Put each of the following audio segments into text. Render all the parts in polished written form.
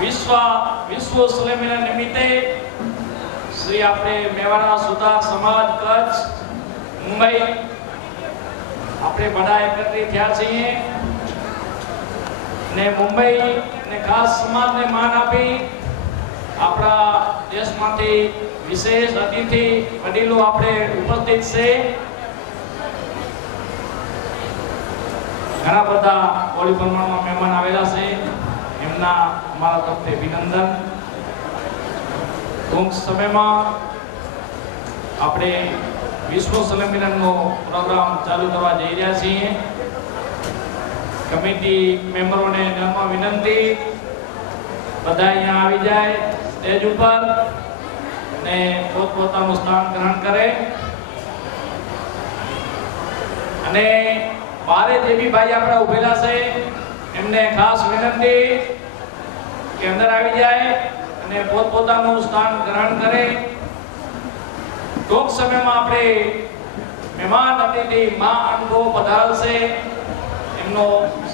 વિશ્વ સંમેલન નિમિત્તે શ્રી આપણે મેવાડા સુધાર સમાજ કચ્છ મુંબઈ આપણે બધા એકત્રિત થયા છીએ ને મુંબઈ ને ખાસ સમાજને માન આપી આપણા દેશમાંથી વિશેષ અતિથિ વડીલો આપણે ઉપસ્થિત છે. ઘણા બધા ઓલી પ્રમાણમાં મહેમાન આવેલા છે, એમના અમારા તરફથી અભિનંદન. ટૂંક સમયમાં આપણે વિશ્વ સંમેલનનો પ્રોગ્રામ ચાલુ કરવા જઈ રહ્યા છીએ. કમિટી મેમ્બરોને નમ્ર વિનંતી, બધા અહીંયા આવી જાય સ્ટેજ ઉપર ને પોતપોતાનું સ્થાન ગ્રહણ કરે. અને બારે જે બી ભાઈ આપણા ઉભેલા છે એમને ખાસ વિનંતી કે અંદર આવી જાય અને પોતપોતાનું સ્થાન ગ્રહણ કરે. ટૂંક સમયમાં આપણે મહેમાન અતિથિ મા અનુભવ પધારશે, એમનો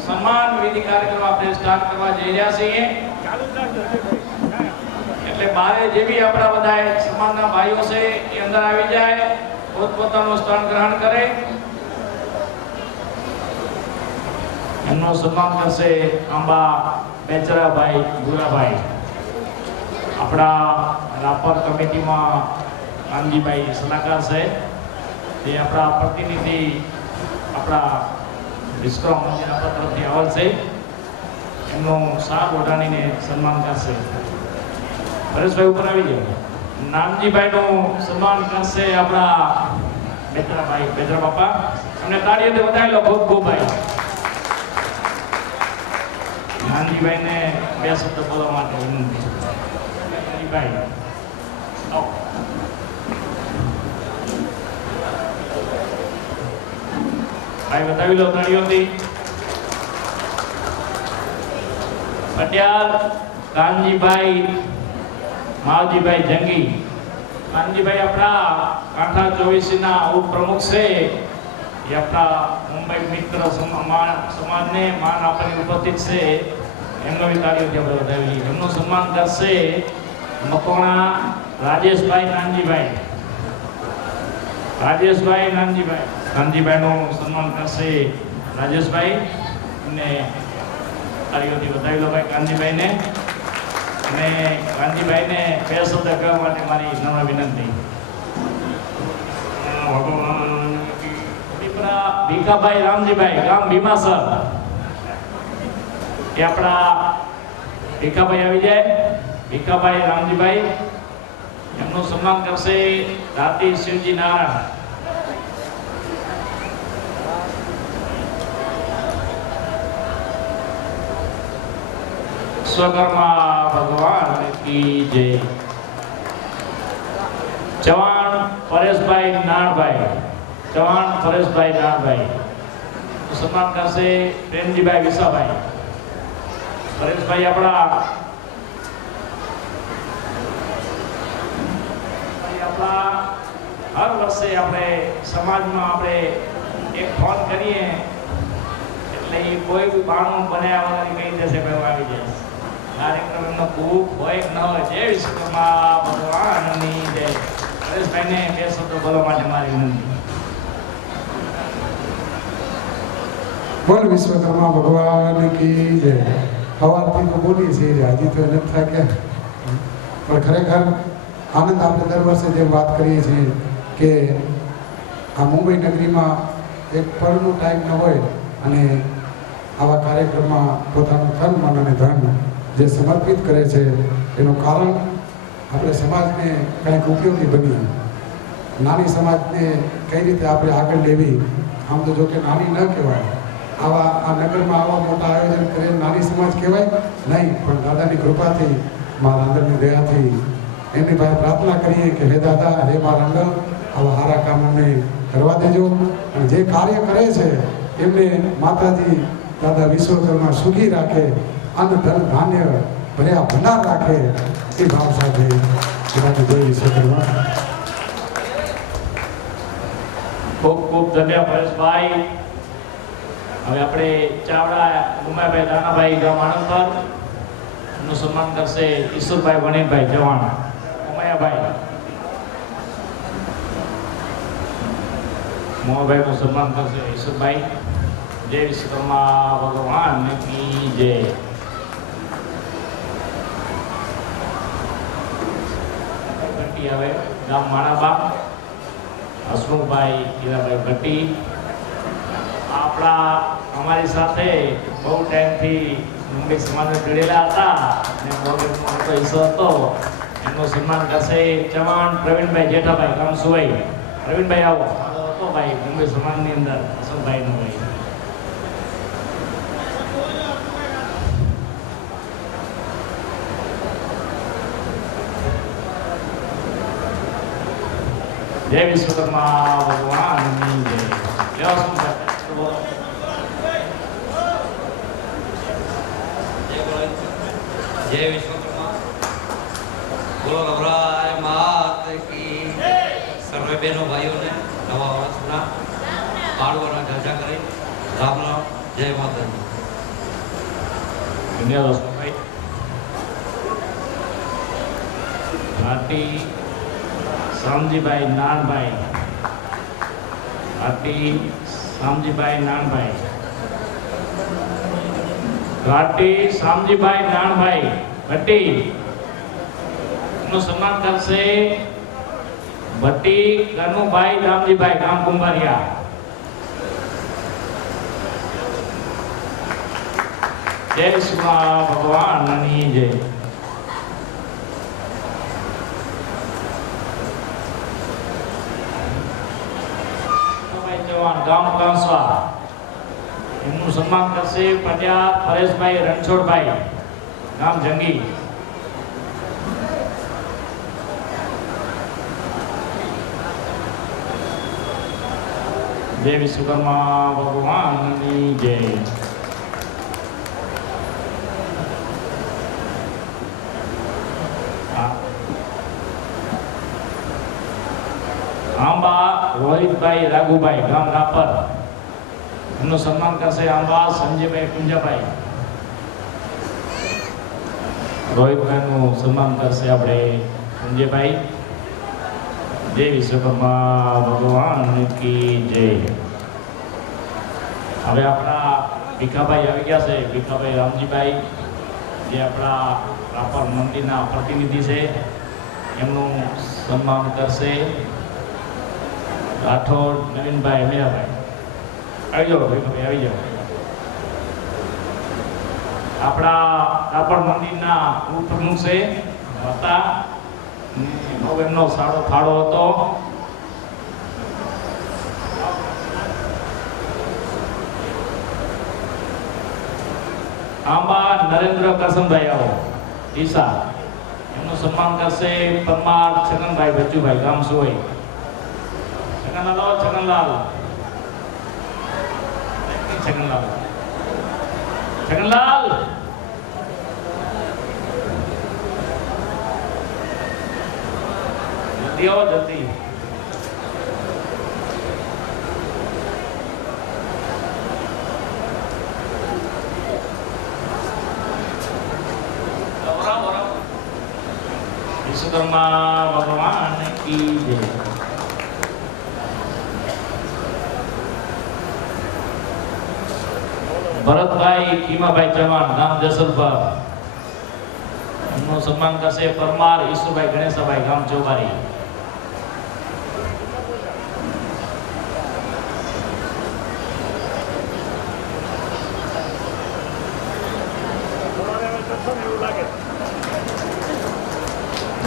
સન્માન વિધિ કાર્યક્રમ આપણે સ્ટાર્ટ કરવા જઈ રહ્યા છીએ. એટલે બારે જે બી આપણા બધા સમાજના ભાઈઓ છે એ અંદર આવી જાય, પોતપોતાનું સ્થાન ગ્રહણ કરે. એમનું સન્માન કરશે આંબા બેચરાભાઈ ગુરાભાઈ. આપણા રાપર કમિટીમાં કાનજીભાઈ સલાહકાર છે, તે આપણા પ્રતિનિધિ આપણા વિશ્વકર્મા મંદિર આપણા તરફથી આવેલ છે. એમનું શાલ ઓઢાડીને સન્માન કરશે. પરેશભાઈ ઉપર આવી જાય. નાનજીભાઈનું સન્માન કરશે આપણા બેચરા બાપા. એમને તાળીઓથી વધાવી લો ખૂબ ખૂબ ભાઈ. નાનજીભાઈને બે શબ્દ બોલવા માટે વિનંતી. નાનજીભાઈ ભાઈ બતાવી લો તાળીઓથી. પટિયાલ કાનજીભાઈ માવજીભાઈ જંગી. કાનજીભાઈ આપણા કાંઠા 24 ના ઉપપ્રમુખ છે. એ આપણા મુંબઈ મિત્ર સમાજને માન આપવાની ઉપસ્થિત છે. એમનો બી તાળીઓથી આપણે વધાવી. એમનું સન્માન કરશે મકોણા રાજેશભાઈ નાનજીભાઈ. રાજેશભાઈ નાનજીભાઈ. કાનજીભાઈનું સન્માન કરશે રાજેશભાઈ. એમને તાળીઓથી વધાવી લો ભાઈ કાનજીભાઈને. અને કાનજીભાઈને બે શબ્દ કહેવા માટે મારી નમ્ર વિનંતી. ભીખાભાઈ રામજીભાઈ, ગામ ભીમાસર. એ આપણા ભીખાભાઈ આવી જાય. ભીખાભાઈ રામજીભાઈ. એમનું સન્માન કરશે રાતી શિવજી નારાયણ. વિશ્વકર્મા ભગવાન કી જય. ચવાણ પરેશભાઈ નાણભાઈ. ચવાણ પરેશભાઈ નાણભાઈ. સન્માન કરશે પ્રેમજીભાઈ વિસાભાઈ. પરેશભાઈ આપણા હર વર્ષે આપણે સમાજમાં આપણે એક ફોન કરીએ એટલે કોઈ બી બાણું બનાવ્યા વગર કહી જશે ભાઈ આવી જાય. કાર્યક્રમનો ખૂબ હોય કે ન હોય, જય વિશ્વકર્મા ભગવાનની જય. પરેશભાઈને બે શબ્દો બોલવા માટે મારી વિનંતી. બોલ વિશ્વકર્મા ભગવાન કી જય. સવારથી તો બોલી છે, હજી તો નથી થાક્યા. પણ ખરેખર આનંદ આપણે દર વર્ષે જેમ વાત કરીએ છીએ કે આ મુંબઈ નગરીમાં એક પળનો ટાઈમ ન હોય અને આવા કાર્યક્રમમાં પોતાનું તન મન અને ધન જે સમર્પિત કરે છે એનું કારણ આપણે સમાજને કંઈક ઉપયોગી બનીએ. નાની સમાજને કઈ રીતે આપણે આગળ લેવી. આમ તો જો કે નાની ન કહેવાય, આવા આ નગરમાં આવા મોટા આયોજન કરે નાની સમાજ કહેવાય નહીં. પણ દાદાની કૃપાથી, મારા અંદરની દયાથી એમની પાસે પ્રાર્થના કરીએ કે હે દાદા, હે મારા અંગલ, આવા સારા કામ અમને કરવા દેજો. અને જે કાર્ય કરે છે એમને માતાજી દાદા વિશ્વકર્મા સુખી રાખે, અન્ન ધન ધાન્ય ભર્યા ભંડાર રાખે. એ ભાવ સાથે જય વિશ્વકર્મા. ખૂબ ખૂબ ધન્યવાદ પરેશભાઈ. હવે આપણે ચાવડા ઉમાભાઈ દાનાભાઈ ગામ આણંદ એમનું સન્માન કરશે ઈશ્વરભાઈ વણીભાઈ જવાણ, ઉમૈયાભાઈ મોહભાઈનું સન્માન કરશે ઈશ્વરભાઈ. જય વિશ્વકર્મા ભગવાન કી જય. હવે ગામ માણાબા હસમુખભાઈ હીરાભાઈ ભટ્ટી આપણા અમારી સાથે બહુ ટાઈમથી મુંબઈ સમાજમાં જોડેલા હતા અને બહુ મોટો હિસ્સો હતો. એમનું સન્માન કરશે ચવાણ પ્રવીણભાઈ જેઠાભાઈ ગામ સુવાઈ. પ્રવીણભાઈ આવો હતો ભાઈ મુંબઈ સમાજની અંદર હસમભાઈનો ભાઈ. જય વિશ્વકર્મા ભગવાનની જય. જય વિશ્વકર્મા બોલો ગભરાય માત કી. સર્વે બહેનો ભાઈઓને નવા વર્ષના પાડવાના ચર્ચા કરી રામ રામ. જય માતાજી. ઘાટી શામજીભાઈ નાનભાઈ, ઘાટી શામજીભાઈ નાનભાઈ, ઘાટી શામજીભાઈ નાનભાઈ ભટ્ટી. એનું સન્માન કરશે ભટ્ટી કનુભાઈ રામજીભાઈ ગામ કુંભારિયા. જય શ્રી ભગવાનની જય. ગામ કાંસવા એમનું સન્માન કરશે પટિયા પરેશભાઈ રણછોડભાઈ ગામ જંગી. જય વિશ્વકર્મા ભગવાનની જય. આંબા રોહિતભાઈ રાઘુભાઈ ગામ રાપર. એમનું સન્માન કરશે આંબા સંજયભાઈ કુંજાભાઈ. રોહિતભાઈનું સન્માન કરશે આપણે સંજયભાઈ. જય વિશ્વકર્મા ભગવાન કી જય. હવે આપણા ભીખાભાઈ આવી ગયા છે, ભીખાભાઈ રામજીભાઈ, જે આપણા રાપર મંદિરના પ્રતિનિધિ છે. એમનું સન્માન કરશે રાઠોડ નવીનભાઈ મેરાભાઈ. આવી જાઓ ભાઈ, આવી જાઓ. આપણા રાપર મંદિરના ઉપપ્રમુખ છે હતા, એમનો સારો ફાળો હતો. આંબા નરેન્દ્ર કરસનભાઈ આવો ઈસા. એમનું સન્માન કરશે પરમાર છગનભાઈ બચ્ચુભાઈ ગામ સોઈ. છગનલાલ છગનલાલ છગનલાલ છગનલાલ જલ્દી આવો જલ્દી. વિશ્વકર્મા ભગવાન કી જય. ભરતભાઈ ખીમાભાઈ ચૌહાણ ગામ જસલપર. એમનું સન્માન કરશે પરમાર ઈશુભાઈ ગણેશભાઈ ગામ ચોબારી.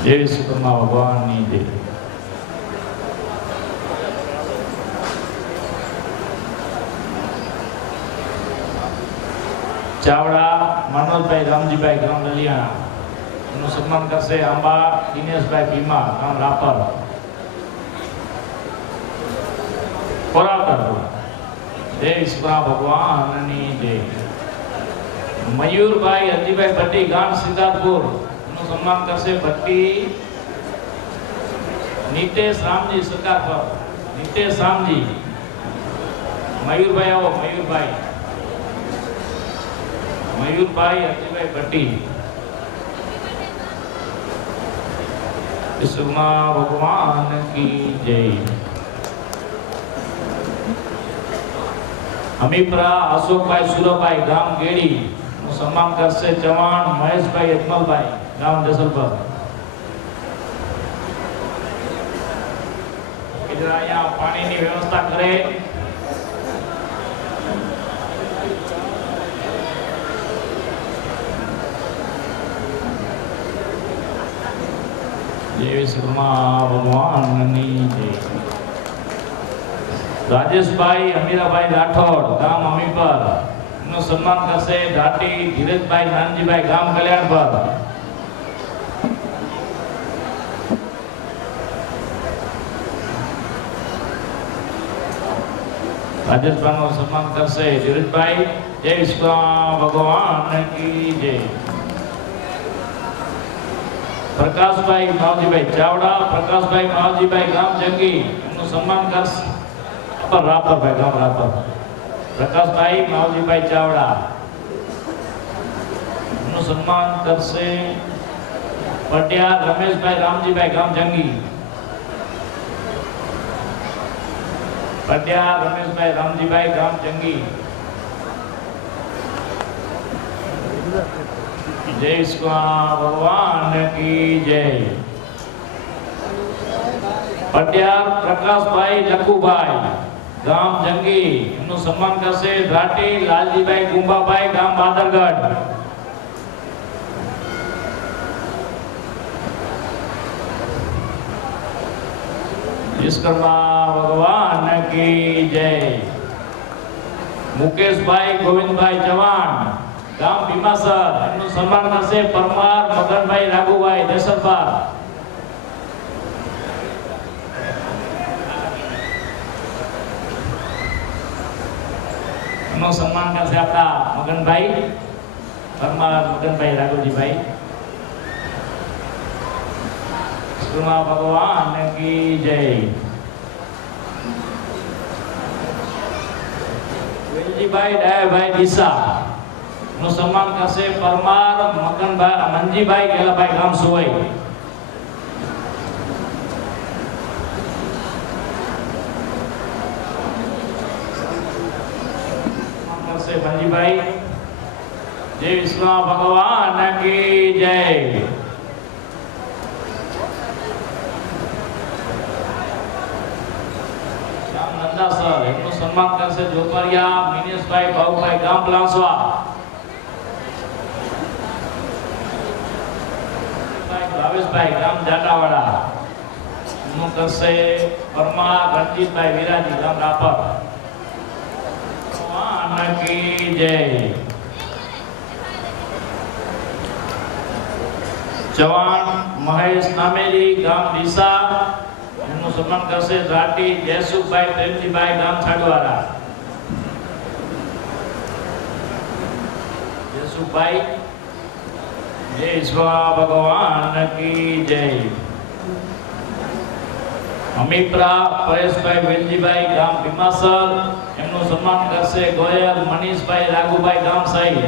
જય વિશ્વકર્મા ભગવાનની જય. ચાવડા મનોજભાઈ રામજીભાઈ ગામ લલિયાણા. એનું સન્માન કરશે આંબા દિનેશભાઈ ભીમા ગામ રાપર. જય વિશ્વકર્મા ભગવાનની જય. મયુરભાઈ હરજીભાઈ ભટ્ટી ગામ સિદ્ધાર્થપુર. એનું સન્માન કરશે ભટ્ટી નિતેશ રામજી સરકાર પર. નિતેશ રામજી. મયુરભાઈ આવો મયુરભાઈ. મયુરભાઈ હરજીભાઈ ભટ્ટી. વિશ્વકર્મા ભગવાન કી જય. અમીપરા અશોકભાઈ સુરભાઈ ગામ ગેડી નું સન્માન કરશે ચવાણ મહેશભાઈ અજમલભાઈ ગામ જસલપર. અહીંયા પાણીની વ્યવસ્થા કરે. જય વિશ્વકર્મા ભગવાનની જય. રાજેશભાઈ અમીરાભાઈ રાઠોડ ગામ અમીપર નું સન્માન કરશે ઘાટી ધીરજભાઈ નાનજીભાઈ ગામ કલ્યાણપર. રાજેશભાઈ નું સન્માન કરશે ધીરજભાઈ. જય વિશ્વકર્મા ભગવાન કી જય. પ્રકાશભાઈ માવજીભાઈ ચાવડા પ્રકાશભાઈ માવજીભાઈ ગામ જંગી નું સન્માન કરશે રાપરભાઈ ગામ રાપર. પ્રકાશભાઈ માવજીભાઈ ચાવડા નું સન્માન કરશે પટિયાર રમેશભાઈ રામજીભાઈ ગામ જંગી. પટિયાર રમેશભાઈ રામજીભાઈ ગામ જંગી. જય વિશ્વકર્મા ભગવાન કી જય. પટિયાર પ્રકાશભાઈ લખુભાઈ ગામ જંગી એમનું સન્માન કરશે ઘાટી લાલજીભાઈ ગુંબાભાઈ ગામ બાદરગઢ. વિશ્વકર્મા ભગવાન કી જય. મુકેશભાઈ ગોવિંદભાઈ ચવાણ ગામ ભીમાસર એમનું સન્માન કરશે પરમાર મગનભાઈ રાઘુભાઈ દેસરપાર. એમનું સન્માન કરશે આપણા મગનભાઈ પરમાર મગનભાઈ રાઘુજીભાઈ. વિશ્વકર્મા ભગવાન કી જય. વેલજીભાઈ ડાયાભાઈ દિશા નું સન્માન કરશે પરમાર મગનભાઈ મંજીભાઈ ગેલાભાઈ ગામ સુવઈ. કરશે મંજીભાઈ. જય વિશ્વકર્મા ભગવાન કી જય. નંદાસર એમનું સન્માન કરશે જોકરિયા મિનેશભાઈ ભાઉભાઈ ગામ પ્લાસવા. ભાવેશભાઈ ગામ જાટાવાડા નું કરશે પરમાર રણજીતભાઈ વિરાજી ગામ રાપર. ભગવાન કી જય. જવાન મહેશ નામેરી ગામ ડીસા એમનું સન્માન કરશે રાટી જયસુખભાઈ પ્રેમજીભાઈ ગામ છાડવાડા. જયસુખભાઈ. જય વિશ્વકર્મા ભગવાન કી જય. અમીપરા પરેશભાઈ વેલજીભાઈ ગામ ભીમાસર એમનું સન્માન કરશે ગોયલ મનીષભાઈ રાઘુભાઈ ગામ સાઈ.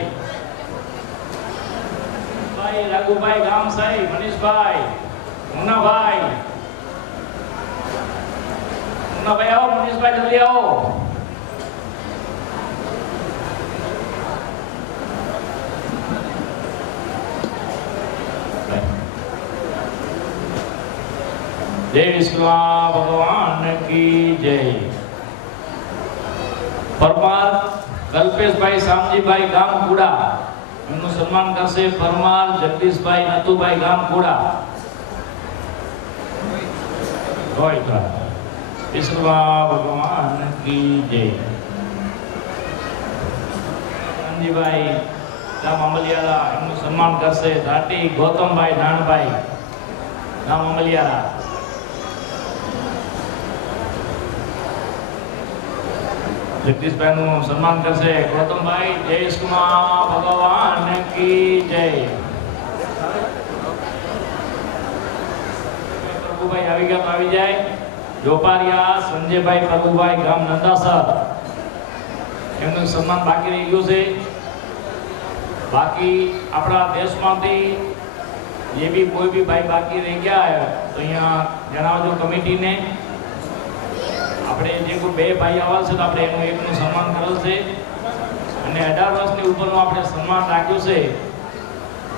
ભાઈ રાઘુભાઈ ગામ સાઈ. મનીષભાઈ મુન્નાભાઈ આવો. મનીષભાઈ જલ્દી આવો. જય વિશ્વકર્મા ભગવાન કી જય. પરમાર કલ્પેશભાઈ શામજીભાઈ ગામ કુડા એમનું સન્માન કરશે પરમાર જગદીશભાઈ નતુભાઈ ગામ કુડા. વિશ્વકર્મા ભગવાન કી જય. અંજીભાઈ ગામ અમલિયારા એમનું સન્માન કરશે ધાટી ગૌતમભાઈ નાણભાઈ ગામ અમલિયારા. જગદીશભાઈ નું સન્માન કરશે ગૌતમભાઈ. જય વિશ્વકર્મા ભગવાન કી જય. પ્રભુભાઈ આવી ગયા તો આવી જાય. જોપારિયા સંજયભાઈ પ્રભુભાઈ ગામ નંદાસર એમનું સન્માન બાકી રહી ગયું છે. બાકી આપણા દેશમાંથી જે બી કોઈ બી ભાઈ બાકી રહી ગયા હોય તો અહીંયા જણાવજો કમિટીને. આપણે જે કોઈ બે ભાઈ આવેલ છે તો આપણે એનું એકનું સન્માન કરેલ છે અને 18 વર્ષની ઉપરનું આપણે સન્માન રાખ્યું છે.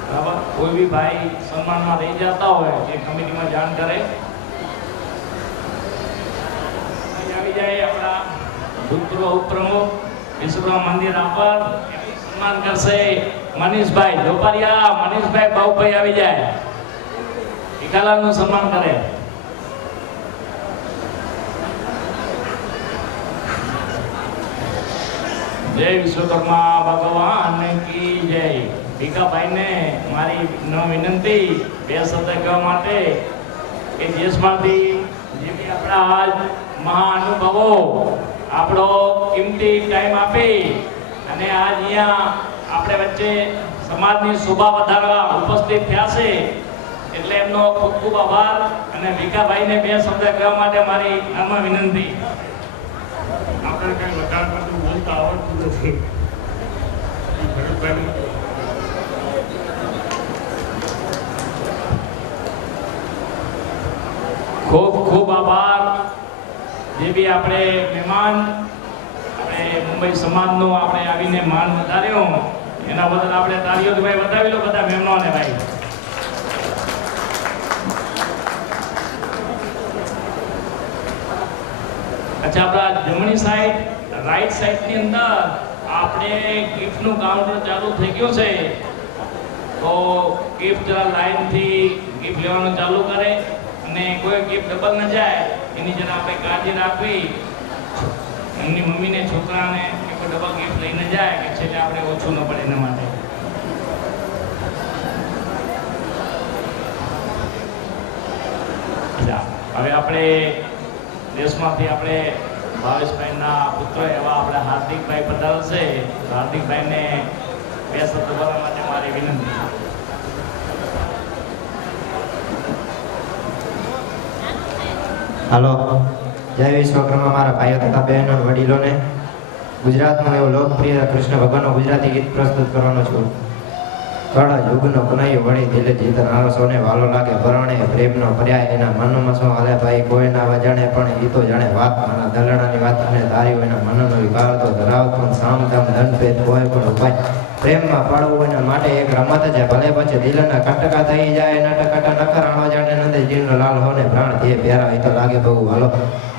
બરાબર, કોઈ બી ભાઈ સન્માનમાં રહી જતા હોય એ કમિટીમાં જાણ કરે. આવી જાય આપણા ભૂતપૂર્વ ઉપપ્રમુખ વિશ્વકર્મા મંદિર આપર સન્માન કરશે મનીષભાઈ જોપારિયા. મનીષભાઈ બાઉભાઈ આવી જાય, ભીખાલાલનું સન્માન કરે. જય વિશ્વકર્મા ભગવાન કી જય. ભીખાભાઈને મારી વિનંતી બે શબ્દ કહેવા માટે કે દેશમાંથી જે બી આપણા આજ મહાનુભાવો આપણો કિંમતી ટાઈમ આપી અને આજ અહીંયા આપણે વચ્ચે સમાજની શોભા વધારવા ઉપસ્થિત થયા છે એટલે એમનો ખૂબ ખૂબ આભાર. અને ભીખાભાઈને બે શબ્દ કહેવા માટે મારી નમ્ર વિનંતી. આપણે કઈ વધારે બધું બોલતા આવડતું નથી. ભરતભાઈ ખૂબ ખૂબ આભાર. જે બી આપણે મહેમાન આપણે મુંબઈ સમાજનો આપણે આવીને માન વધાર્યો એના બદલ આપણે તાળીઓથી ભાઈ વધાવી લો બધા મહેમાનોને ભાઈ. અચ્છા, આપણા જમણી સાઈડ રાઈટ સાઈડની અંદર આપણે ગિફ્ટનું કાઉન્ટર ચાલુ થઈ ગયું છે તો ગિફ્ટ જરા લાઈનથી ગિફ્ટ લેવાનું ચાલુ કરે અને કોઈ ગિફ્ટ ડબલ ન જાય એની જરા આપણે કાળજી રાખવી. એમની મમ્મીને છોકરાને કોઈ ડબલ ગિફ્ટ લઈને જાય કે છેલ્લે આપણે ઓછું ન પડે એના માટે. હવે આપણે દેશમાંથી આપણે ભાવેશભાઈના પુત્ર એવા આપણે હાર્દિકભાઈ પધારશે. હાર્દિકભાઈને બે શબ્દ બોલવા માટે મારી વિનંતી. હાલો, જય વિશ્વકર્મા મારા ભાઈઓ તથા બહેનો વડીલોને. ગુજરાતનું એવું લોકપ્રિય કૃષ્ણ ભગવાનનું ગુજરાતી ગીત પ્રસ્તુત કરવાનો છું. કળ યુગનો કનૈયો વળી દિલે જીતર આવો સોને વાલો લાગે પરણે પ્રેમનો પર્યાય એના મનમાં શું હાલે ભાઈ કોઈ ના વજાણે પણ ઈ તો જાણે વાત મારા દલણાની વાત અને ધાર્યું એના મનનો વિભાવ તો ધરાવતો સામ તામ દંડભેદ કોઈ પણ ઉપાય પ્રેમમાં પડવું એના માટે એક રમત છે ભલે પછી દિલના કટકા થઈ જાય નટકટા નખરાણો જાણે નંદે જીવનો લાલ હોને પ્રાણ જે પ્યારા ઈ તો લાગે બહુ વાલો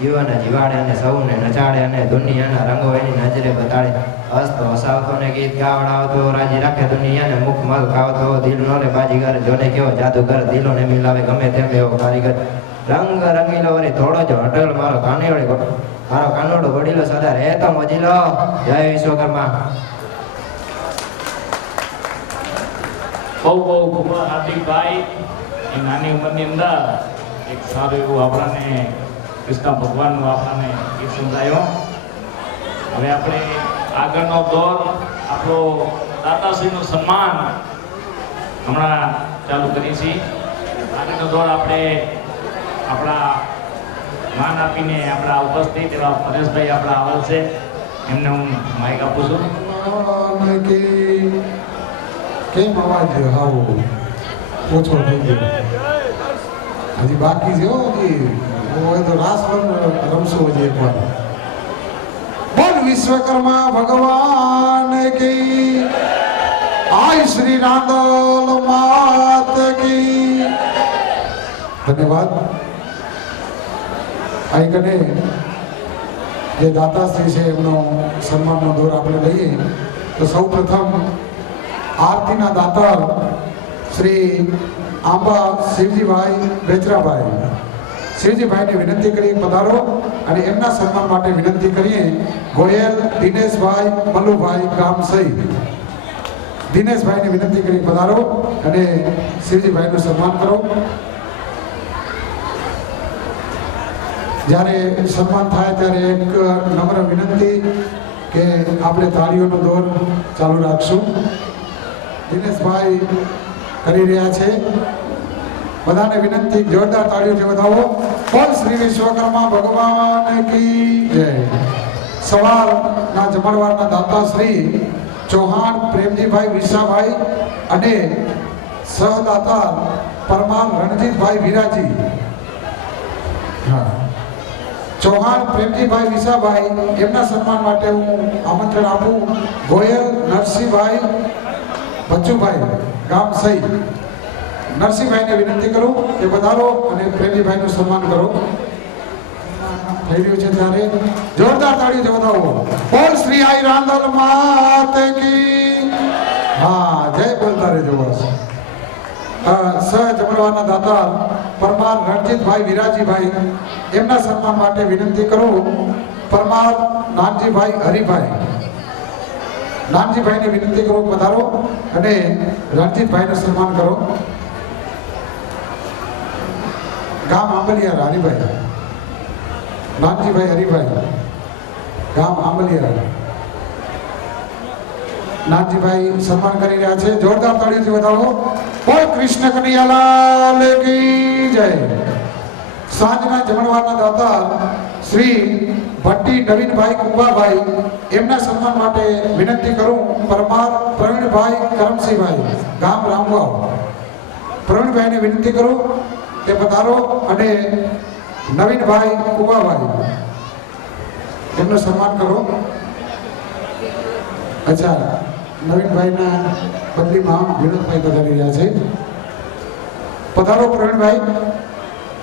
યુવાને જીવાડે અને સૌને નચાડે અને દુનિયાના રંગો એની નજરે બતાડે હસતો હસાવતો ને ગીત ગાવડાવતો રાજી રાખે દુનિયાને મુખ મલ ખાવતો દિલ નો રે બાજીગર જોને કેવો જાદુગર દિલો ને મિલાવે ગમે તેમ એવો કારીગર રંગ રંગીલો વળી થોડો જ અટલ મારો કાનોડો વડીલો સદા રહેતો મજીલો. જય વિશ્વકર્મા. બહુ બહુ ખૂબ હાર્દિકભાઈ એ નાની ઉંમરની અંદર એક સારું એવું આપણને કૃષ્ણ ભગવાનનું આપણને ગીત સંભળાયો. હવે આપણે આગળનો દોર આપણો દાતાશ્રીનું સન્માન હમણાં ચાલુ કરી છે. આગળનો દોર આપણે આપણા માન આપીને આપણા ઉપસ્થિત એવા પરેશભાઈ આપણા આવેલ છે એમને હું માઇક આપું છું. કેમ અવાજ હાવો ઓછો થઈ ગયો? હજી બાકી છે. હોય તો રાસ રમશો હજી એકવાર. બોલ વિશ્વકર્મા ભગવાન કી આય શ્રી રાંદલ માત કી. ધન્યવાદ. અહીં કને જે દાતાશ્રી છે એમનો સન્માનનો દોર આપણે લઈએ તો સૌ પ્રથમ આરતીના દાતા શ્રી આંબા શિવજીભાઈ બેચરાભાઈ શિવજીભાઈને વિનંતી કરી પધારો અને એમના સન્માન માટે વિનંતી કરીએ ગોયલ દિનેશભાઈ મલ્લુભાઈ ગામસઈ. દિનેશભાઈને વિનંતી કરી પધારો અને શિવજીભાઈનું સન્માન કરો. જ્યારે સન્માન થાય ત્યારે એક નમ્ર વિનંતી કે આપણે તાળીઓનો દોર ચાલુ રાખશું. દિનેશભાઈ કરી રહ્યા છે. બધાને વિનંતી જોરદાર તાળીઓથી વધાવો. બોલ શ્રી વિશ્વકર્મા ભગવાન કી જય. સવારના જમણવારના દાતા શ્રી ચૌહાણ પ્રેમજીભાઈ વિશાભાઈ અને સહદાતા પરમાર રણજીતભાઈ વિરાજી, હા, ચૌહાણ પ્રેમજીભાઈ વિસાભાઈ, એમના સન્માન માટે હું આમંત્રણ આપું. ગોયલ નરસિંહભાઈ બચ્ચુભાઈ, ગામ સહી, નરસિંહભાઈને વિનંતી કરું કે વધારો અને પ્રેમજીભાઈનું સન્માન કરો. થઈ રહ્યું છે ત્યારે જોરદાર તાળીઓ વધાવો. બોલ શ્રી આઈ રાંદલ માત કી. હા, જય બોલતા રહેજો બસ. સહ જમણવારના દાતા પરમાર રણજીતભાઈ વિરાજીભાઈ, એમના સન્માન માટે વિનંતી કરું. પરમાર નાનજીભાઈ હરિભાઈ, નાનજીભાઈને વિનંતી કરું પધારો અને રણજીતભાઈનું સન્માન કરો. ગામ આંબલિયારા હરિભાઈ, નાનજીભાઈ હરિભાઈ, ગામ આંબલિયારા, નાનજીભાઈ સન્માન કરી રહ્યા છે. જોરદાર તાળીઓથી વધાવો. બોલ કૃષ્ણ કનૈયાલાલ કી જય. સાંજના જમણવારના દાતા શ્રી ભટ્ટી નવીનભાઈ કુંભાભાઈ, એમના સન્માન માટે વિનંતી કરું. પરમાર પ્રવીણભાઈ કરમસિંહભાઈ, ગામ રામવાવ, પ્રવીણભાઈને વિનંતી કરું કે પધારો અને નવીનભાઈ કુંભાભાઈ, એમનું સન્માન કરો. અચ્છા, નવીનભાઈના બદલીમાં વિનોદભાઈ પધારી રહ્યા છે. પધારો પ્રવીણભાઈ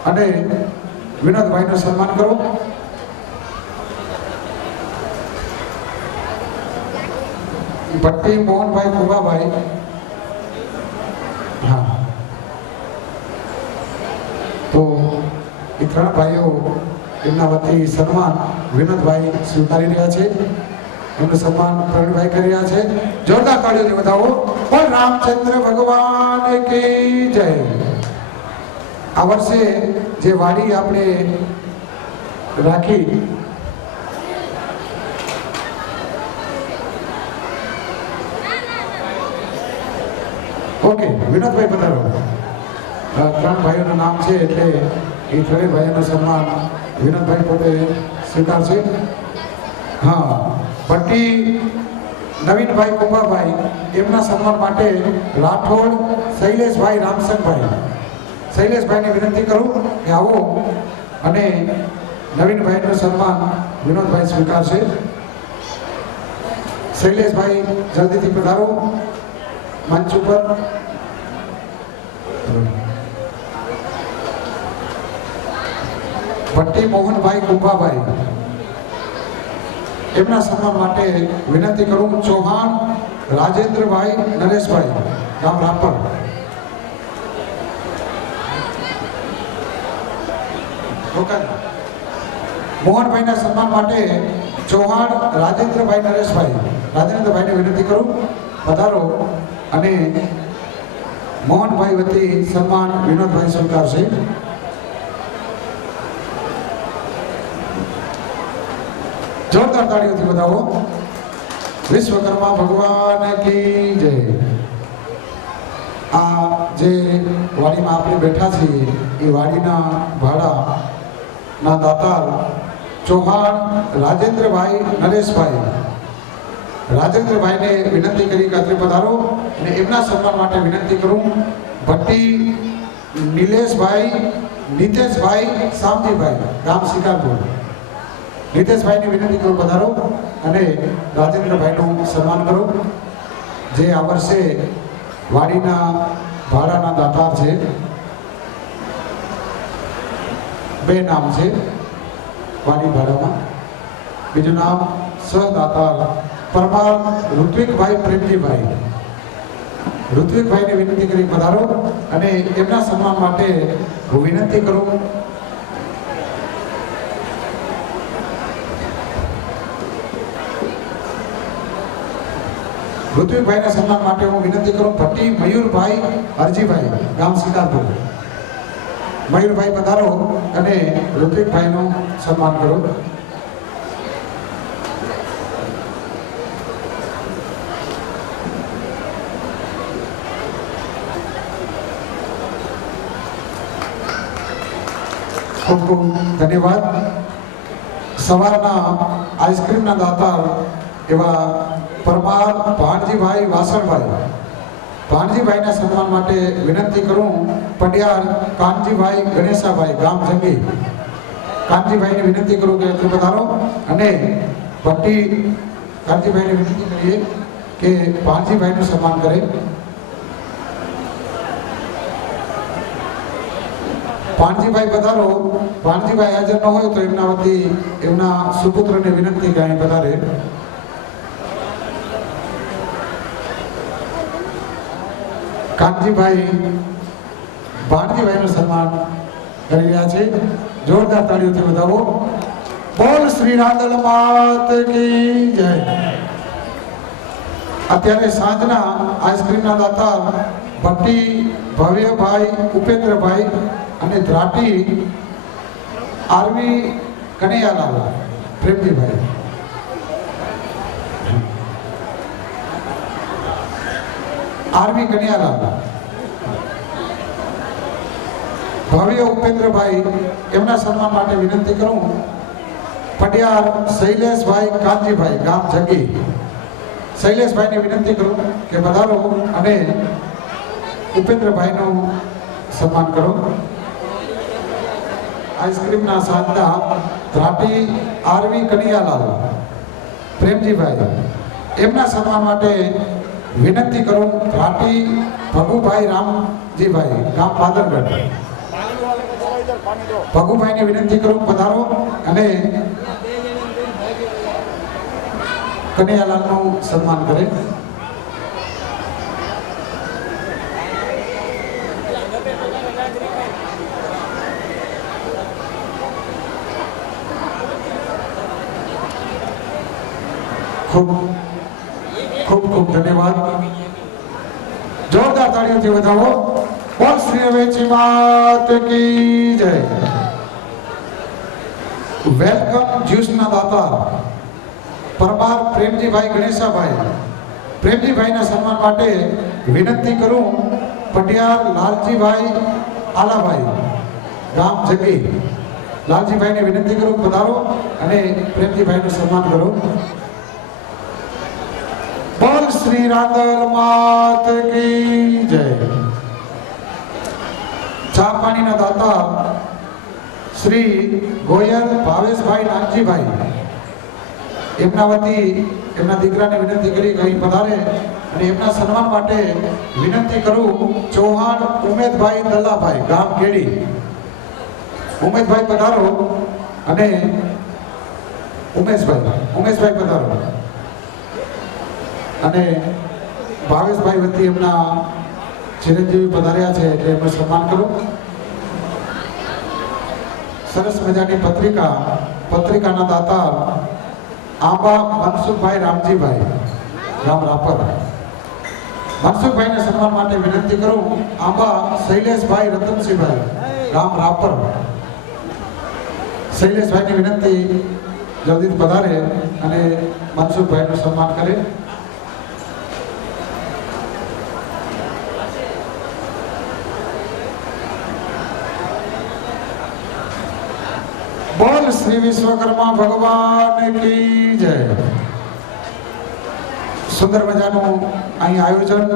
અને વિનોદભાઈનું સન્માન કરો. ભટ્ટી મોહનભાઈ કુંભાભાઈ, હા, તો એ ત્રણ ભાઈઓ એમના વતી સન્માન વિનોદભાઈ સ્વીકારી રહ્યા છે. એમનું સન્માન પ્રવીણભાઈ કરી રહ્યા છે. જોરદાર તાળીઓથી વધાવો. બોલ રામચંદ્ર ભગવાન કી જય. આ વર્ષે જે વાડી આપણે રાખી, ઓકે, વિનોદભાઈ પધારો. ત્રણ ભાઈઓનું નામ છે એટલે એ ત્રણેય ભાઈઓનું સન્માન વિનોદભાઈ પોતે સ્વીકારશે. હા, ભટ્ટી નવીનભાઈ કુંભાભાઈ, એમના સન્માન માટે રાઠોડ શૈલેષભાઈ રામસનભાઈ, શૈલેષભાઈને વિનંતી કરું કે આવો અને નવીનભાઈનું સન્માન વિનોદભાઈ સ્વીકારશે. શૈલેષભાઈ જલ્દીથી પધારો મંચ ઉપર. ભટ્ટી મોહનભાઈ કુંભાભાઈ, એમના સન્માન માટે વિનંતી કરું. ચૌહાણ રાજેન્દ્રભાઈ નરેશભાઈ, ગામ રાપર, મોહનભાઈના સન્માન માટે ચૌહાણ રાજેન્દ્રભાઈ નરેશભાઈ, રાજેન્દ્રભાઈને વિનંતી કરું પધારો અને મોહનભાઈ વતી સન્માન વિનોદભાઈ સ્વીકારશે. જોરદાર તાળીઓથી વધાવો. વિશ્વકર્મા ભગવાન કી જય. આ જે વાડીમાં આપણે બેઠા છીએ એ વાડીના ભાડાના દાતાર ચૌહાણ રાજેન્દ્રભાઈ નરેશભાઈ, રાજેન્દ્રભાઈને વિનંતી કરી કે અત્રે પધારો અને એમના સન્માન માટે વિનંતી કરું. ભટ્ટી નિલેશભાઈ નીતેશભાઈ શામજીભાઈ, ગામ શિકારપુર, નીતેશભાઈને વિનંતી કરું પધારો અને રાજેન્દ્રભાઈનું સન્માન કરો, જે આ વર્ષે વાડીના ભાડાના દાતાર છે. બે નામ છે વાડી ભાડામાં. બીજું નામ સહદાતાર પરમાર ઋત્વિકભાઈ પ્રેમજીભાઈ, ઋત્વિકભાઈને વિનંતી કરી પધારો અને એમના સન્માન માટે હું વિનંતી કરું ઋત્વિકભાઈના સન્માન માટે હું વિનંતી કરું ભટ્ટી મયુરભાઈ અરજીભાઈ, ગામ શિકારપુર. મયુરભાઈ પધારો અને ઋત્વિકભાઈનું સન્માન કરો. ખૂબ ખૂબ ધન્યવાદ. સવારના આઈસ્ક્રીમના દાતા એવા પરમાર ભાણજીભાઈ વાસણભાઈ, ભાણજીભાઈના સન્માન માટે વિનંતી કરું પટિયાર કાનજીભાઈ ગણેશાભાઈ ગામ જંગી. કાનજીભાઈને વિનંતી કરું કે તું પધારો અને ભટ્ટી કાનજીભાઈને વિનંતી કરીએ કે ભાણજીભાઈનું સન્માન કરે. ભાણજીભાઈ પધારો. ભાણજીભાઈ હાજર ન હોય તો એમના વતી એમના સુપુત્રને વિનંતી કે અહીં પધારે. કાનજીભાઈ ભાણજીભાઈનું સન્માન કરી રહ્યા છે. જોરદાર તાળીઓથી વધાવો. બોલ શ્રી રાંદલ માત કી જય. અત્યારે સાંજના આઈસ્ક્રીમના દાતા ભટ્ટી ભવ્યભાઈ ઉપેન્દ્રભાઈ અને ધ્રાટી આરવી કનૈયાલાલ પ્રેમજીભાઈ. આરવી કનૈયાલાલ ભવ્ય ઉપેન્દ્રભાઈ એમના સન્માન માટે વિનંતી કરું પટિયાર શૈલેષભાઈ કાનજીભાઈ ગામ જગી. શૈલેષભાઈને વિનંતી કરું કે પધારો અને ઉપેન્દ્રભાઈનું સન્માન કરો. આઈસ્ક્રીમના સાધના ધ્રાટી આરવી કનૈયાલાલ પ્રેમજીભાઈ એમના સન્માન માટે વિનંતી કરું ધ્રાટી ભગુભાઈ રામજીભાઈ ગામ પાદરગઢ. ભગુભાઈને વિનંતી કરું પધારો અને કનૈયાલાલનું સન્માન કરે. ખૂબ ખૂબ ખૂબ ધન્યવાદ. જોરદાર તાળીઓથી વધાવો. બોલ શ્રી રવેચી માત કી જય. વેલકમ જ્યુસના દાતા પરમાર પ્રેમજીભાઈ ગણેશાભાઈ. પ્રેમજીભાઈના સન્માન માટે વિનંતી કરું પટિયાર લાલજીભાઈ આલાભાઈ ગામ જગી. લાલજીભાઈને વિનંતી કરું પધારો અને પ્રેમજીભાઈનું સન્માન કરો. બોલ શ્રી રાંદલ માત કી જય. ચા પાણીના દાતા શ્રી ગોયલ ભાવેશભાઈ નાનજીભાઈ એમના વતી એમના દીકરાને વિનંતી કરી કે અહીં પધારે અને એમના સન્માન માટે વિનંતી કરું ચૌહાણ ઉમેદભાઈ દલ્લાભાઈ ગામ કેડી. ઉમેદભાઈ પધારો અને ઉમેશભાઈ પધારો અને ભાવેશભાઈ વતી એમના ચિરંજીવી પધાર્યા છે એટલે એમનું સન્માન કરો. સરસ મજાની પત્રિકાના દાતા આંબા મનસુખભાઈ રામજીભાઈ ગામ રાપર. મનસુખભાઈને સન્માન માટે વિનંતી કરું આંબા શૈલેષભાઈ રતનસિંહભાઈ ગામ રાપર. શૈલેષભાઈની વિનંતી જલ્દી પધારે અને મનસુખભાઈનું સન્માન કરે. બોલ શ્રી વિશ્વકર્મા ભગવાન કી જય. સુંદર મજાનું અહીં આયોજન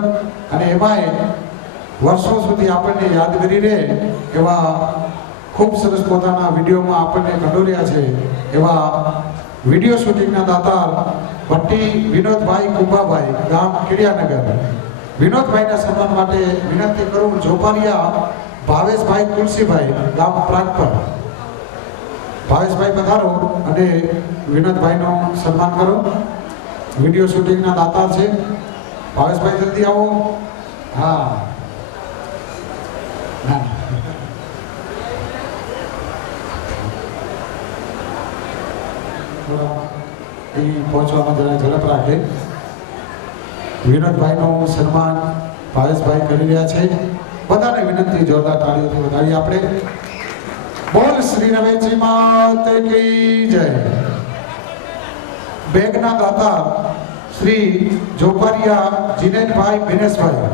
અને એમાંય વર્ષો સુધી આપણને યાદગીરી રહે એવા ખૂબ સરસ પોતાના વિડીયોમાં આપણને કંડોર્યા છે એવા વિડીયો શૂટિંગના દાતા ભટ્ટી વિનોદભાઈ કુંભાભાઈ ગામ કિડિયાનગર. વિનોદભાઈના સન્માન માટે વિનંતી કરું જોપાલિયા ભાવેશભાઈ તુલસીભાઈ ગામ પ્રાગપર. ભાવેશભાઈ પધારો અને વિનોદભાઈનું સન્માન કરો. વિડીયો શૂટિંગના દાતા છે. ભાવેશભાઈ જલ્દી આવો. હા અહીં પહોંચવામાં જરા ઝડપ રાખે. વિનોદભાઈનું સન્માન ભાવેશભાઈ કરી રહ્યા છે. બધાને વિનંતી જોરદાર તાળીઓથી વધાવીએ આપણે. બોલ શ્રી રવેચી માત કી જય. બેગના દાતા શ્રી જોપારિયા જીનેનભાઈ બિનેશભાઈ.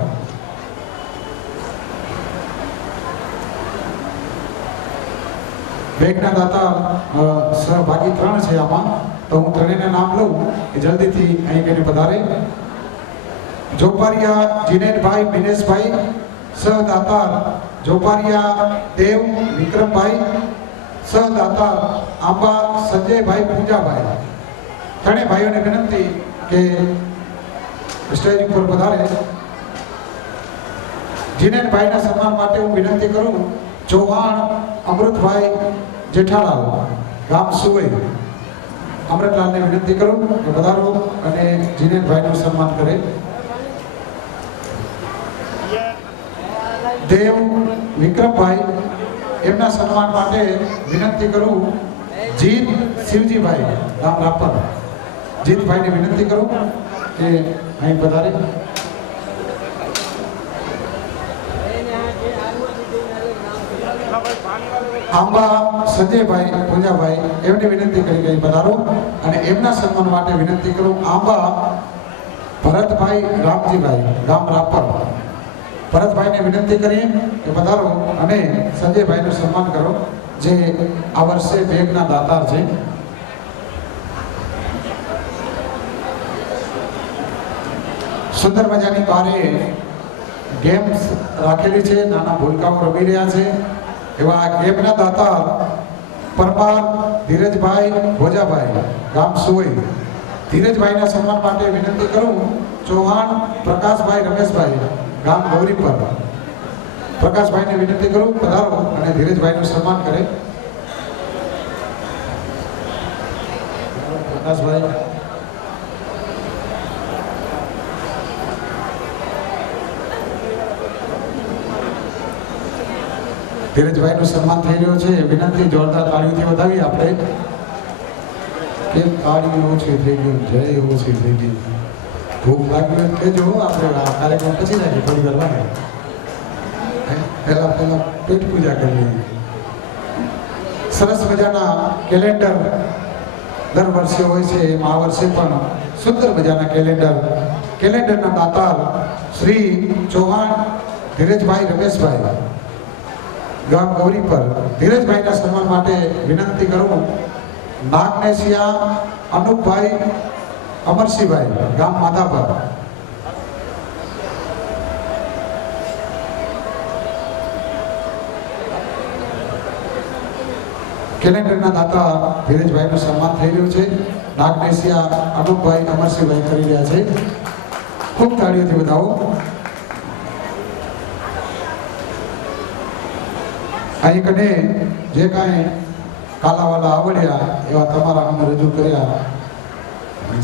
બેગના દાતા સહભાગી 3 છે આમાં, તો હું ત્રણેયના નામ લઉં કે જલ્દીથી અહીં કહીને પધારે. જોપારિયા જીનેનભાઈ મિનેશભાઈ, સહદાતાર જોપારિયા દેવ વિક્રમભાઈ, સહદાતાર આંબા સંજયભાઈ પૂજાભાઈ. ત્રણેય ભાઈઓને વિનંતી કે સ્ટેજ ઉપર પધારે. જીનેનભાઈના સન્માન માટે હું વિનંતી કરું ચૌહાણ અમૃતભાઈ જેઠાલાલ, ગામ સુવઈ. અમૃતલાલને વિનંતી કરું કે પધારો અને જીનેનભાઈનું સન્માન કરે. દેવ વિક્રમભાઈ, એમના સન્માન માટે વિનંતી કરું જીત શિવજીભાઈ, ગામ રાપર. જીતભાઈને વિનંતી કરું કે અહીં પધારે. આંબા સંજયભાઈ પૂજાભાઈ, એમને વિનંતી કરી ગઈ પધારો અને એમના સન્માન માટે વિનંતી કરું આંબા ભરતભાઈ રામજીભાઈ, ગામ રાપર. ભરતભાઈને વિનંતી કરીએ કે પધારો અને સંજયભાઈનું સન્માન કરો, જે આ વર્ષે બેગના દાતાર છે. સુંદર મજાની બારે ગેમ્સ રાખેલી છે, નાના ભૂલકાઓ રમી રહ્યા છે. એવા ગેમના દાતા પરમાર ધીરજભાઈ ભોજાભાઈ, ગામ સુવઈ. ધીરજભાઈના સન્માન માટે વિનંતી કરું ચૌહાણ પ્રકાશભાઈ રમેશભાઈ, ગામ ગૌરીપર. પ્રકાશભાઈને વિનંતી કરું પધારો અને ધીરજભાઈનું સન્માન કરે. પ્રકાશભાઈ, ધીરજભાઈનું સન્માન થઈ રહ્યું છે. વિનંતી જોરદાર તાળીઓથી વધાવી આપણે. કેમ તાળી ઓછી થઈ ગયું, જય ઓછી થઈ ગઈ. ભૂખ લાગી હોય કે જો આપણે આ કાર્યક્રમ પછી નાખીએ, થોડી વાર લાગે. પહેલા પેટ પૂજા કરી લઈએ. સરસ મજાના કેલેન્ડર દર વર્ષે હોય છે, એમ આ વર્ષે પણ સુંદર મજાના કેલેન્ડરના દાતાર શ્રી ચૌહાણ ધીરજભાઈ રમેશભાઈ, ગામ ગૌરી પર. ધીરજભાઈના સન્માન માટે વિનંતી કરું નાગનેશિયા અનુપભાઈ અમરસિંહભાઈ, ગામ માધાપર. કેલેન્ડરના દાતા ધીરજભાઈનું સન્માન થઈ રહ્યું છે. નાગનેશિયા અનુપભાઈ અમરસિંહભાઈ કરી રહ્યા છે. ખૂબ તાળીઓથી વધાવો. અહીં કને જે કાંઈ કાલાવાલા આવડ્યા એવા તમારા અમે રજૂ કર્યા.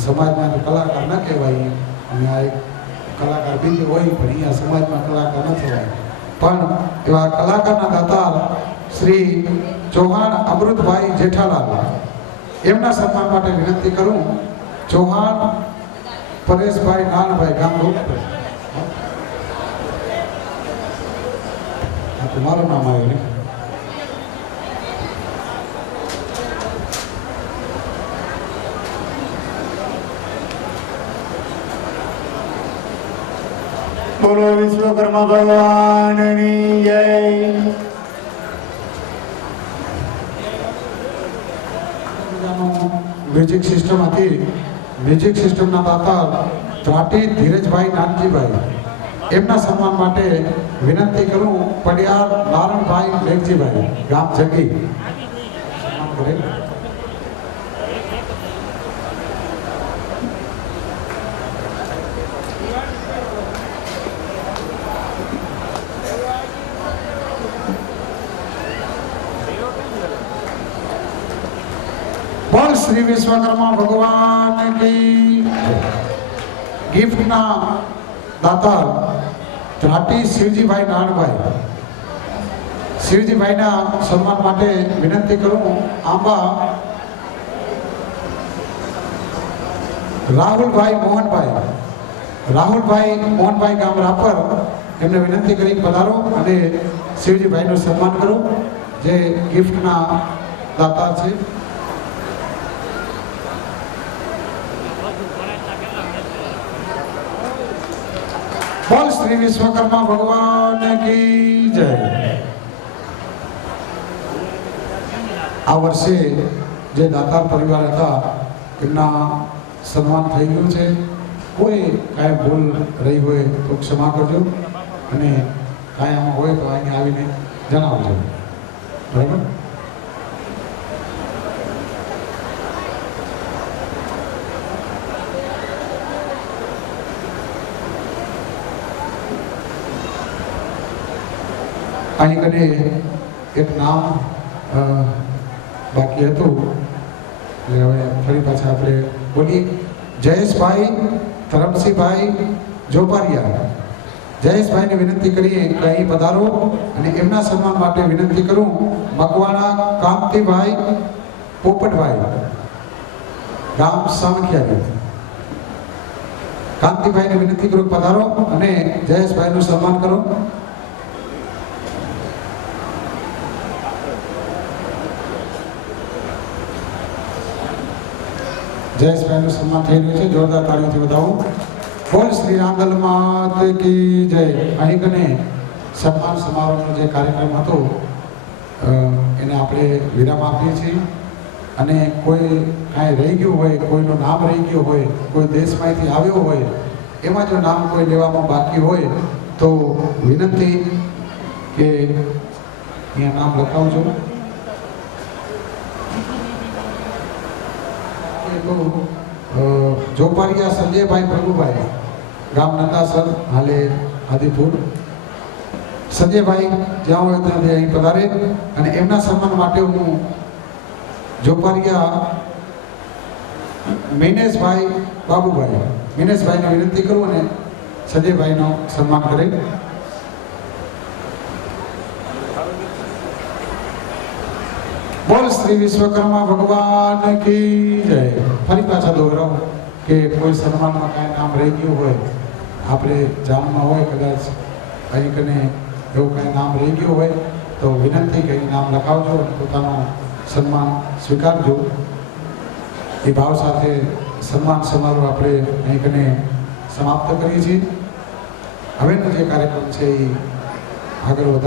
સમાજમાં તો કલાકાર ન કહેવાય, અને આ એક કલાકાર બીજો હોય, પણ અહીંયા સમાજમાં કલાકાર ન થવાય. પણ એવા કલાકારના દાતાર શ્રી ચૌહાણ અમૃતભાઈ જેઠાલાલ, એમના સન્માન માટે વિનંતી કરું ચૌહાણ પરેશભાઈ નાનભાઈ, ગામ રૂપપર. મારું નામ આવ્યું. બોલો વિશ્વકર્મા ભગવાનની જય. મ્યુઝિક સિસ્ટમ હતી. મ્યુઝિક સિસ્ટમના દાતા ત્રાટી ધીરજભાઈ નાનજીભાઈ, એમના સન્માન માટે વિનંતી કરું પડિયાર નારણભાઈ મેઘજીભાઈ, ગામ જગી. બોલ શ્રી વિશ્વકર્મા ભગવાન કી. ગિફ્ટના દાતા ત્રાટી શિવજીભાઈ નાણભાઈ. શિવજીભાઈના સન્માન માટે વિનંતી કરું આંબા રાહુલભાઈ મોહનભાઈ, ગામ રાપર. એમને વિનંતી કરી પધારો અને શિવજીભાઈનું સન્માન કરો, જે ગિફ્ટના દાતા છે. બોલ શ્રી વિશ્વકર્મા ભગવાન કી જય. આ વર્ષે જે દાતાર પરિવાર હતા એમના સન્માન થઈ ગયું છે. કોઈ કાંઈ ભૂલ રહી હોય તો ક્ષમા કરજો અને કાંઈ આમાં હોય તો અહીંયા આવીને જણાવજો. બરાબર? અહીં કને એક નામ બાકી હતું એટલે હવે ફરી પાછા આપણે બોલીએ. જયેશભાઈ ધરમસિંહભાઈ જોપારિયા. જયેશભાઈને વિનંતી કરીએ કે અહીં પધારો અને એમના સન્માન માટે વિનંતી કરું મકવાણા કાંતિભાઈ પોપટભાઈ, ગામ સામખિયારી. કાંતિભાઈને વિનંતી કરું પધારો અને જયેશભાઈનું સન્માન કરો. જયેશભાઈનું સન્માન થઈ રહ્યું છે, જોરદાર તાળીઓથી વધાવો. બોલ શ્રી રાંદલ માત કી જય. અહીં કને સન્માન સમારોહનો જે કાર્યક્રમ હતો એને આપણે વિરામ આપીએ છીએ અને કોઈ કાંઈ રહી ગયું હોય, કોઈનું નામ રહી ગયું હોય, કોઈ દેશમાંથી આવ્યો હોય, એમાં જો નામ કોઈ લેવામાં બાકી હોય તો વિનંતી કે અહીંયા નામ લખાવજો. જોપારિયા સંજયભાઈ પ્રભુભાઈ, ગામ નંદાસર, હાલે આદિપુર. સંજયભાઈ જ્યાં હોય ત્યાંથી અહીં પધારે અને એમના સન્માન માટે હું જોપારિયા મિનેશભાઈ બાબુભાઈ, મિનેશભાઈને વિનંતી કરું અને સંજયભાઈનું સન્માન કરે. બોલ શ્રી વિશ્વકર્મા ભગવાન કી જય. ફરી પાછા દોહરાવું કે કોઈ સન્માનમાં કાંઈ નામ રહી ગયું હોય, આપણે જાણમાં હોય કદાચ અહીં કને એવું કાંઈ નામ રહી ગયું હોય તો વિનંતી કે નામ લખાવજો અને પોતાનું સન્માન સ્વીકારજો. એ ભાવ સાથે સન્માન સમારોહ આપણે અહીં કને સમાપ્ત કરીએ છીએ. હવેનો જે કાર્યક્રમ છે એ આગળ વધારે